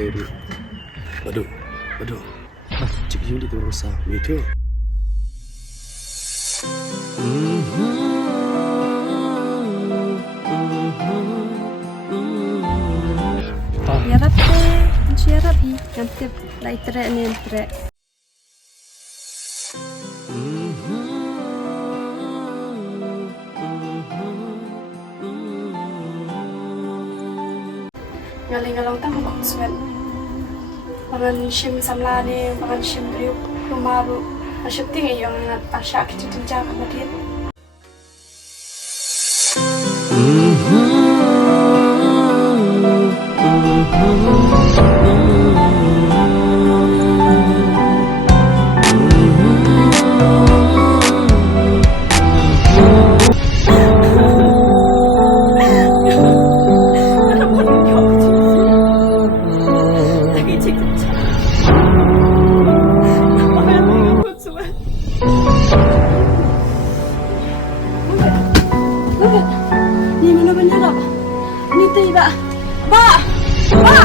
Aduh, aduh. Cik Yuli tu rosak. Itu. يا ربي انت يا ربي كنت لا يترقني الفرق ngaling-ngalong tamo ko swen pangan shim samlani pangan shim riuk lumaru asyuting yung asya kititinja kamatin Ni mana benda lah? Ni tiba. Ba! Ba!